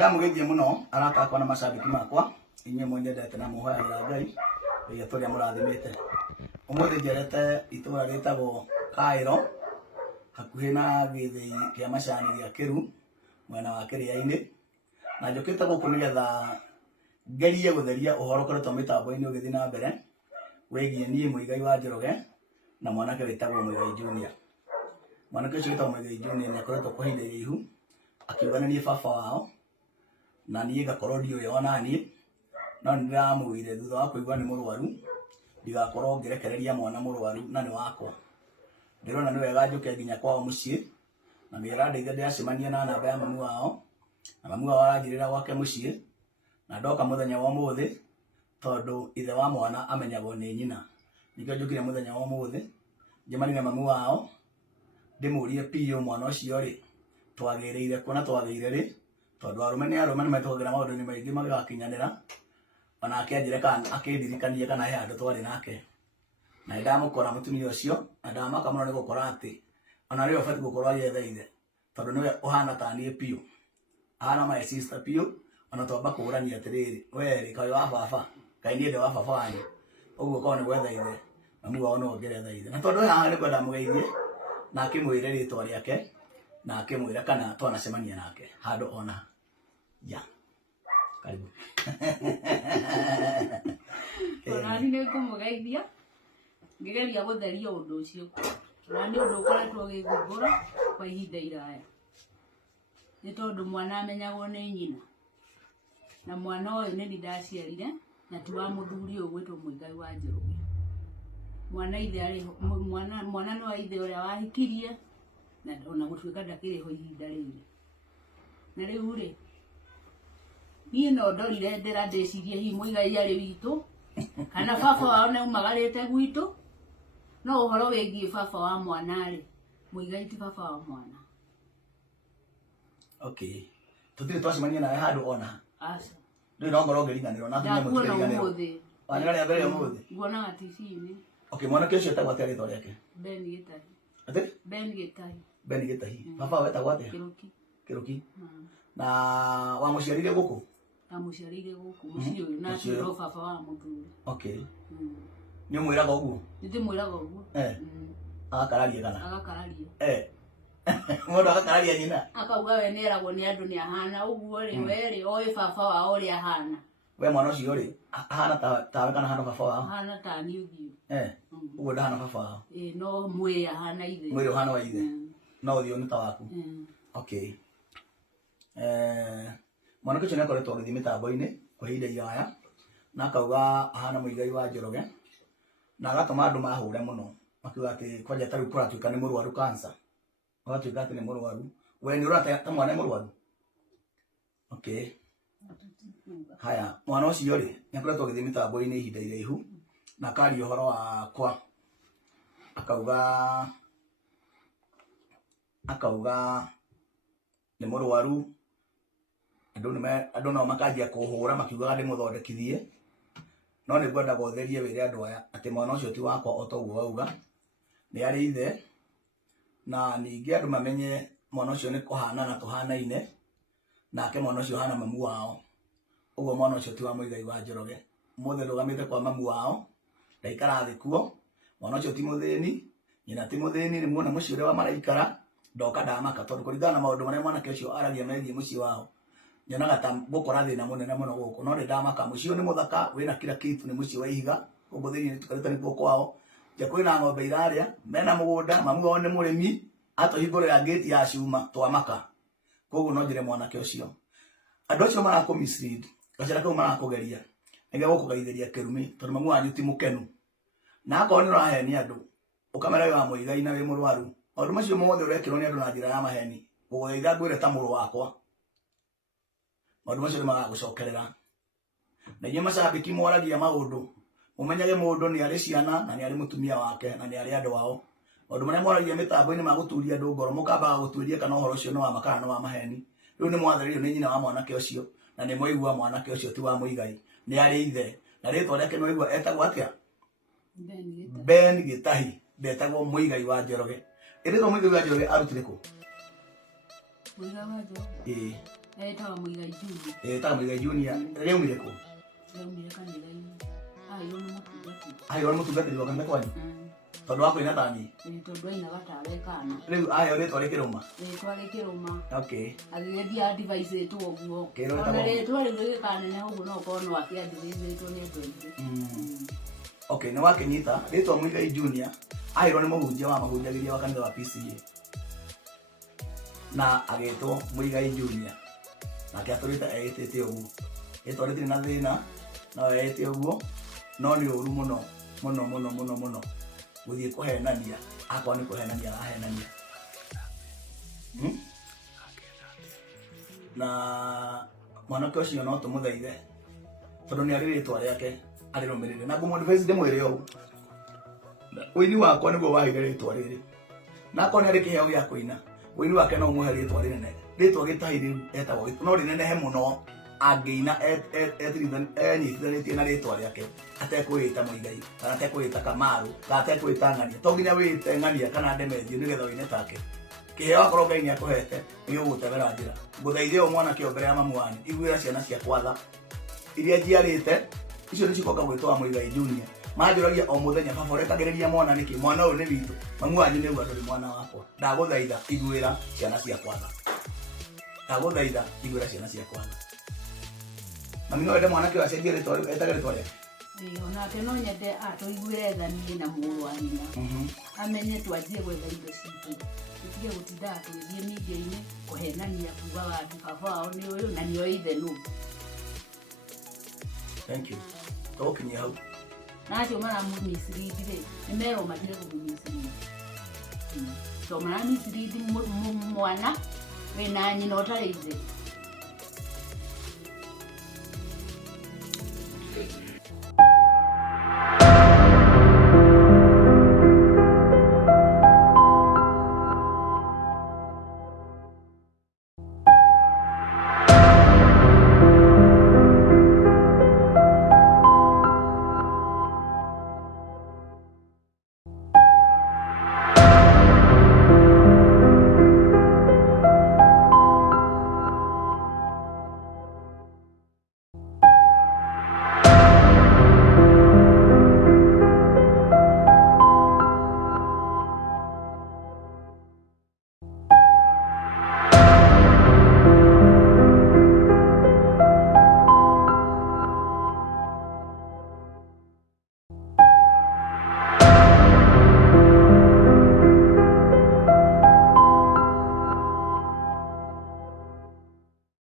Ndamugeithie muno arata akwa na macambiki makwa inyuĩ mwendete na muhoyagira Ngai iria tũrĩa mũrathimĩte. Ũmũthĩ njerete itũra rĩtagwo Kaĩro hakuhĩ na gĩthĩi kĩa macani gĩa Kĩru mwena wa Kĩrĩa-inĩ, na njũkĩte gũkũ nĩgetha ngerie gũtheria ũhoro ũkoretwo mĩtambo-inĩ ũgĩthiĩ na mbere wĩgiĩ niĩ Mũigai wa Njoroge na mwanake wĩtagwo Mũigai Junior. Mwanake ũcio wĩtagwo Mũigai Junior nĩakoretwo kwa ihinda iraihu akiuga nĩ niĩ baba wao, na niĩ ngakorwo ndiũĩ ona niĩ, no nĩndĩramwĩrire thutha wa kũigua nĩ mũrwaru ndigakorwo ngĩrekereria mwana mũrwaru na nĩ wakwa. Ndĩrona nĩ wega njũke nginya kwao mũciĩ, na nĩera ndeithia ndĩracemania na namba ya mamu wao, na mamu wao aranjĩrĩra gwake mũciĩ, na ndoka mũthenya wa ũmũthĩ tondũ ithe wa mwana amenyagwo nĩ nyina. Nĩkĩo njũkire mũthenya wa ũmũthĩ njemanire mamu wao ndĩmũrie piũ mwana ũcio rĩ twagĩrĩire kuona twagĩire rĩ, tondũ arũme nĩ arũme nĩmetũkagĩra maũndũ-inĩ maingĩ magakinyanĩra, onake anjĩre kana akĩndirikanie kana he handũ twarĩ nake. Na nĩndamũkora mũtumia ũcio na ndamaka mũno nĩ gũkora atĩ ona rĩo ũbatiĩ gũkorwo agĩetha ithe, tondũ nĩwe ũhana ta niĩ piũ, ahana my sister piũ. Ona twamba kũrania atĩrĩrĩ, we kaĩ wa baba, kaĩ niĩ ndĩ wa baba wanyu, ũguo korwo nĩ gwetha ithe mamu wao no ngĩretha ithe. Na tondũ haha nĩguo ndamũgeithie na akĩmwĩre rĩtwa rĩake na akĩmwĩra kana twanacemania nake handũ ona ja. Karibu. Ona nĩ ngũmũgeithia ngĩgeria gũtheria ũndũ ũcio, na nĩ ũndũ ũkoretwo ũgĩthumbũra kwa ihinda iraya, nĩ tondũ mwana amenyagwo nĩ nyina, na mwana ũyũ nĩ niĩ ndaciarire na ti wa mũthuri ũyũ gwĩtwo Mũigai wa Njoroge. Mwana ithe arĩ mwana nĩ wa ithe ũrĩa wahikirie, na ona gũtuĩka ndakĩrĩ ho ihinda rĩrĩ. Na rĩu rĩ niĩ no ndorire ndĩra ndĩcirie hihi Mũigai arĩ witũ kana baba wao naumagarĩte gwitũ, no ũhoro wĩgiĩ baba wa mwana rĩ, Mũigai ti baba wa mwana. Okay, tũtirĩ twacemania nawe handũ ona Aca ndũrĩ no ngorwo ngĩriganĩrwo na thunya mũtiganĩrwo wanĩra rĩa mbere ũmũthĩ nguonaga TV-inĩ. Okay, mwanake ũcio etagwo atĩa rĩtwa rĩake? Ben Gĩtahi. Atĩ? Ben Gĩtahi. Ben Gĩtahi. Baba wetagwo atĩa? Kĩruki. Kĩruki. Na wamũciarire gũkũ? Amũciarire gũkũ mũciĩ ũyũ na acio no baba wa mũthuri. Okay. Nĩ ũmwĩraga ũguo? Nĩndĩmwĩraga ũguo. Agakararia kana? Agakararia. Mũndũ agakararia nyina? Akauga we nĩeragwo nĩ andũ nĩ ahana ũguo rĩ, we rĩ oĩ baba wao ũrĩa ahana. We mwana ũcio rĩ ahana tawe kana ahana baba wao? Ahana ta niĩ ũthiũ. Ũguo ndahana baba wao? No mwĩrĩ ahana ithe. Mwĩrĩ ũhana wa ithe no ũthiũ nĩ ta waku? Okay. Mwanake ũcio nĩakoretwo agĩthiĩ mĩtambo-inĩ kwa ihinda iraya na akauga ahana Mũigai wa Njoroge, na agatũma andũ mahũre mũno makiuga atĩ kwanja ta rĩu kũratuĩka nĩ mũrwaru cancer, agatuĩka atĩ nĩ mũrwaru. We nĩ ũrona ta mwana nĩ mũrwaru? Okay. Haya, mwana ũcio rĩ nĩakoretwo agĩthiĩ mĩtambo-inĩ ihinda iraihu na akaria ũhoro wakwa, akauga nĩ mũrwaru. Andũ nao makanjia kũhũra makiugaga ndĩmũthondekithie, no nĩngwendaga ũtherie wĩre andũ aya atĩ mwana ũcio ti wakwa o ta ũguo wauga, nĩ arĩ ithe, na ningĩ andũ mamenye mwana ũcio nĩ kũhana na tũhanaine, nake mwana ũcio hana mamu wao, ũguo mwana ũcio ti wa Mũigai wa Njoroge. Ũmũthĩ ndũgamĩte kwa mamu wao, ndaikara thĩ kuo, mwana ũcio ti mũthĩni, nyina ti mũthĩni, nĩmuona mũciĩ ũrĩa wa maraikara. Ndoka ndamaka tondũ kũringana na maũndũ marĩa mwanake ũcio aragia megiĩ mũciĩ wao nyonaga ta gũkora thĩna mũnene mũno gũkũ, no nĩndamaka. Mũciĩ ũyũ nĩ mũthaka, wĩna kila kitu, nĩ mũciĩ wa ihiga, gũkũ thĩinĩ nĩtũkarĩte nĩkuo kwao. Nja kwĩna ng'ombe irarĩa, mena mũgũnda, mamu wao nĩ mũrĩmi, atũhingũrĩra ngĩti ya cuma twamaka. Koguo no njĩre mwanake ũcio andũ acio marakũ-mislead, gacĩra kau marakũgeria nĩgetha gũkũgeithĩria kĩrumi, tondũ mamu wanyu ti mũkenu, na akorwo nĩ ũrahenia andũ ũkamera wĩ wa Mũigai na wĩ mũrwaru, maũndũ macio mothe ũrekĩrwo nĩ andũ na njĩra ya maheni, gũgũthaitha ngwĩre ta mũrũ wakwa, maũndũ macio nĩ magagũcokerera. Na inyuĩ macambĩki moragia maũndũ mũmenyage mũndũ nĩ arĩ ciana na nĩ arĩ mũtumia wake na nĩ arĩ andũ ao. Maũndũ marĩa moragia mĩtambo-inĩ ma gũturia andũ ngoro mũkambaga gũtuĩria kana ũhoro ũcio nĩ wa ma kana nĩ wa maheni. Rĩu nĩ mwathĩrĩirio nĩ nyina wa mwanake ũcio na nĩ mwaigua mwanake ũcio ti wa Mũigai, nĩ arĩ ithe, na rĩtwa rĩake nĩ waigua etagwo atĩa? Ben Gĩtahi, ndetagwo Mũigai wa Njoroge. Ĩrĩtwo Mũigai wa Njoroge arutire kũ? Mũigai wa Njoroge Tawa Muigai Junior. Tawa Muigai Junior. Leo mireko. Leo mireka ni gai. Ayo mutugati wa kanisa kwani. Tondu wako ina tani. Tondu ina gatare kana. Riu ayo ri tware kiruma. Tware kiruma. Okay. Agithia advice tu oguo. Kero ta. Ona tware ri kana ne oguo no kono aki advice tu ne twende. Okay, na wake nyita ritwa Muigai Junior. Ayo ni muhunjia wa mahunjagiria wa kanitha wa PCA. Na agetwo Muigai Junior. Na kiaturite aitete oguo. Etwarite na thina na aite oguo. No ni uru muno guthie kuhenania akwa ni kuhenania ahenania na mwanake ucio no tumuthaithe tondu ni ariritwa riake arirumirire na ngumonifesi ndimwire o uini wakwa niguo wahire ritwa riri na akwa ni ari kiheo gia kuina uini wake no umuhe ritwa rinene ritwa gitahiri etagwo no rinenehe muno angeina enyitithanitie na ritwa riake atekwita Muigai kana atekwita Kamaru kana atekwita Ng'ania to nginya wite Ng'ania kana Ndemethio nigetha wine take kiheo akorwo Ngai ni akuhete ni ugutebera njira nguthaithie o mwana kio mbere ya mamu wani igwira ciana cia kwatha iria njiarite icio ni cikoka gwitwa Muigai Junior manjuragia o muthenya baba rekagiriria mwana niki mwana uyu ni witu mamu wanyu ni ugatu mwana wakwa ndaguthaitha igwira ciana cia kwatha ndaguthaitha igwira ciana cia kwatha. Mami no ende mwanake wa cenjia ritwa etagire ritwa riake. Ona ke no nyende atuiguire thani na mũrũ wa nyina. Amenye twanjie gwetha indo citu. Tutige gutinda tũgĩthiĩ media-inĩ kũhenania kugaga atĩ baba wao nĩ ũyũ na nĩo ithe nũ. Thank you. Tokinyia hau. Na acio maramumislead rĩ nĩ merwo matige kũmumislead. To maramumislead mwana wĩna nyina ũtarĩ ithe.